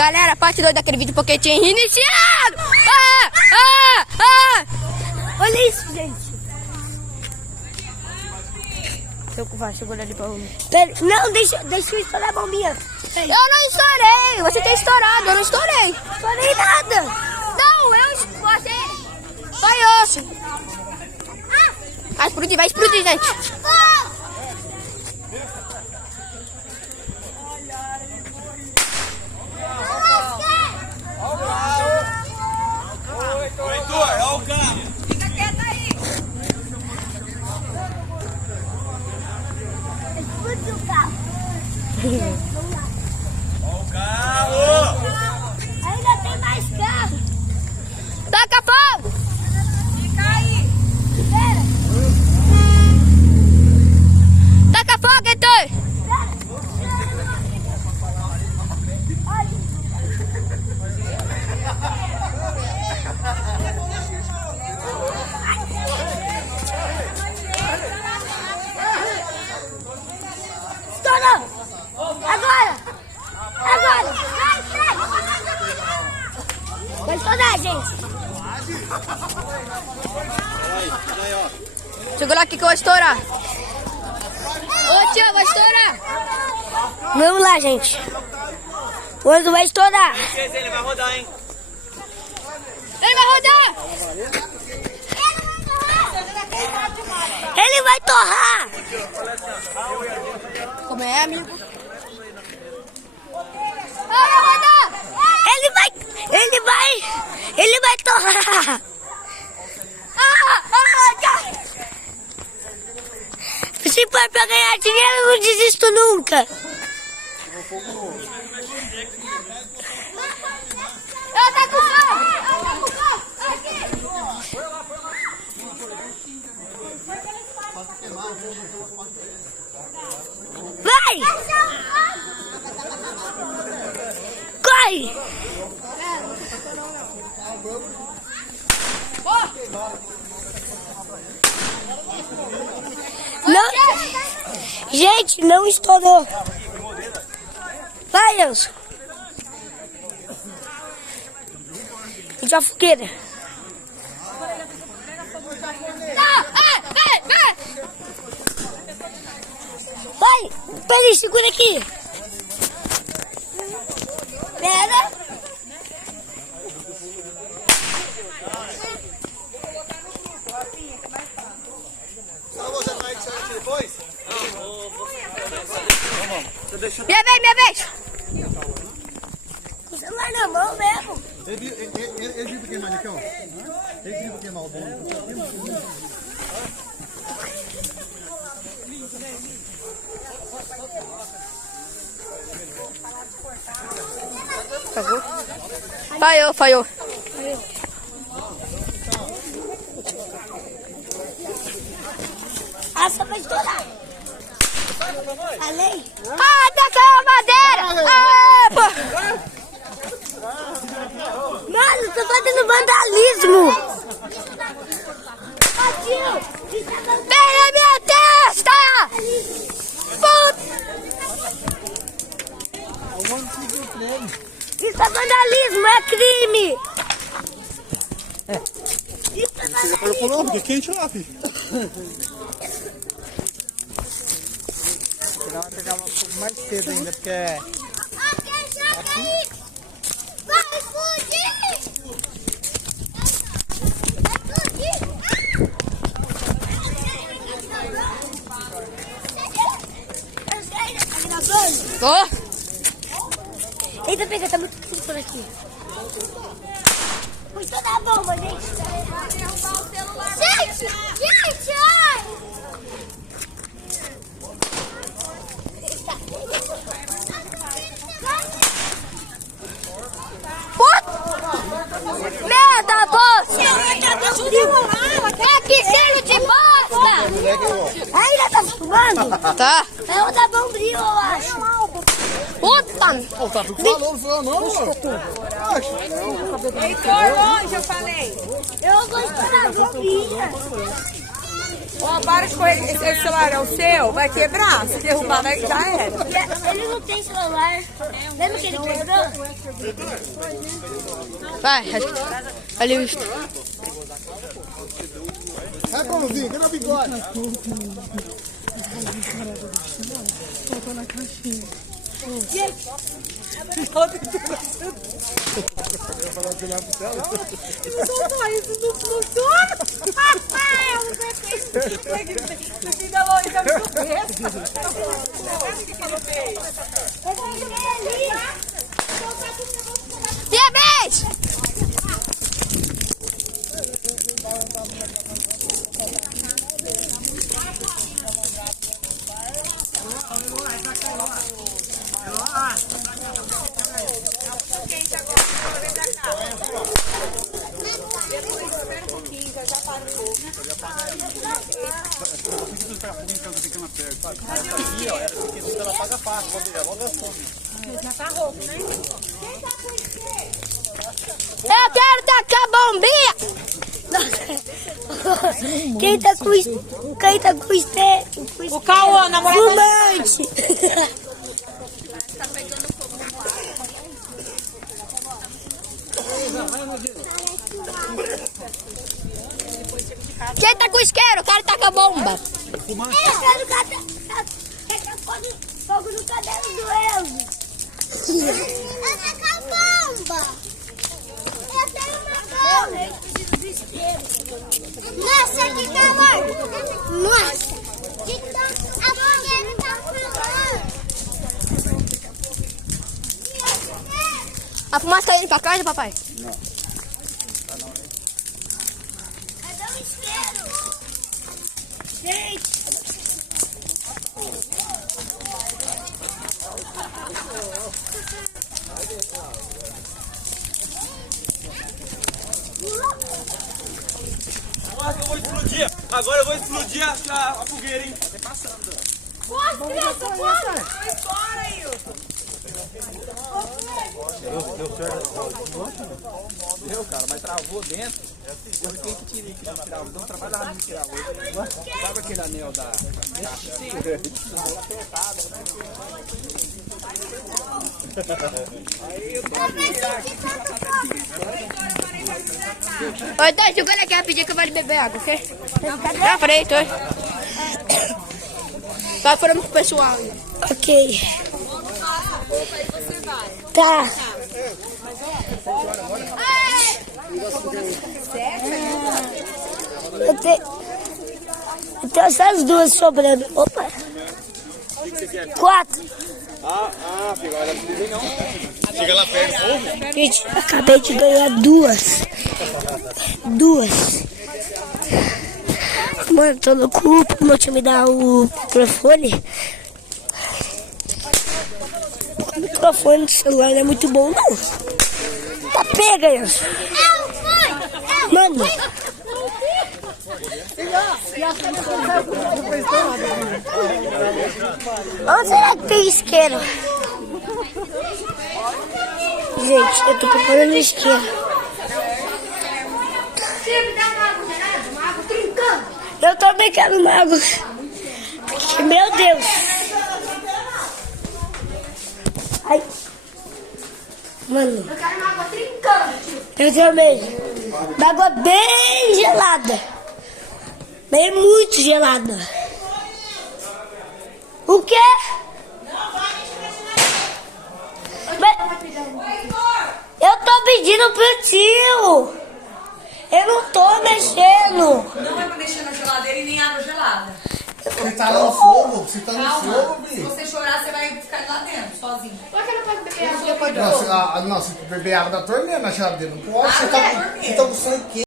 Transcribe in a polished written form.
Galera, parte 2 daquele vídeo porque tinha reiniciado. Olha isso, gente. Vai segurar ali pra mim. Não, deixa eu estourar a bombinha. Eu não estourei. Você tem estourado, eu não estourei. Estourei nada. Não, você... Vai, osso. Vai explodir, gente. Olha o carro! Ainda tem mais carro! Taca fogo! Fica aí! Espera! Taca fogo, Heitor! Estourou! Agora! Vai estourar, gente! Segura aqui que eu vou estourar. Ô, tio, vai estourar. Vamos lá, gente. Hoje vai estourar. Ele vai rodar, hein? Ele vai rodar. Ele vai torrar. Como é, amigo? Vai rodar. Ele vai torrar. Se for pra ganhar dinheiro, eu não desisto nunca. Eu tá com fogo. Aqui. Vai! Corre! Não, gente, não estourou. Vai, Elson. Entra a fogueira. Vai, peraí, segura aqui. Pera. Minha vez. O celular na mão mesmo. Ele viu queimar aqui, ó. Ele viu queimar o bom. Falhou. Essa vai estourar. Falei. Taca a madeira. Pô. Mano, tô fazendo vandalismo. Vem na minha testa. Puta. Isso é vandalismo, é crime. Isso é Você já vandalismo. colocou não, porque é quente lá, filho. Ela vai pegar um pouco mais cedo ainda, porque é... Vai explodir! Ó. Eita, pega, tá muito frio por aqui. Vou estourar a bomba, gente. Gente, ai! Merda, bosta! É que cheiro de bosta! Ainda tá fumando? Tá. É outra bombinha, eu acho. Puta! Tá tudo falou, não falou não, mano. Heitor, longe, eu falei. Eu vou estourar a bombinha. Ó, para de correr, esse celular é o seu, vai quebrar. Se derrubar, já era. Ele não tem celular. Lembra que ele quebrou? Vai, ali o isto. Vai, Paulozinho, cadê o bigode? Diabetes! Eu quero tacar bombinha! Quem tá com O Cauã, namorado. fumante? Quem tá com isqueiro? O cara taca bomba. Eu quero tacar fogo no cabelo do Elvis. Eu tacar bomba. Eu tenho uma bomba. Nossa, que calor! Nossa! A fogueira tá pulando! A fumaça tá indo pra casa, papai? Cadê o isqueiro? Gente! Agora eu vou explodir a fogueira, hein? Tá passando. Corre, criança, corre! Deu, cara, mas travou dentro. Eu fiquei que tirei que não tirava. Então trabalhava de tirar hoje. Sabe aquele anel da. Oi, tá jogando aqui rapidinho que eu vou ali beber água, ok? Já falei, tô. Tá falando pro pessoal aí. Ok. Tá. Eu tenho essas duas sobrando. Opa. 4. Filho, olha, não vem não. Chega lá perto. Gente, acabei de ganhar duas. Mano, tô no cu, o meu time dá o microfone. O microfone do celular não é muito bom, não. Tá pega isso. Mano. Onde será que tem isqueiro? Gente, eu tô procurando isqueiro. Eu também quero uma água. Porque, meu Deus. Ai. Mano. Eu quero uma água trincando, tio. Eu também. Uma água bem gelada. Bem muito gelada. O quê? Eu tô pedindo pro tio. Eu não tô mexendo. Não é pra mexer na geladeira e nem água gelada. Você tá no fogo, você tá no Calma, fogo, se bicho. você chorar, você vai ficar lá dentro, sozinho. Por que não pode beber água? Não, você beber água da torneira na geladeira. Não pode, Ah, você é tá torneira. com sangue quente.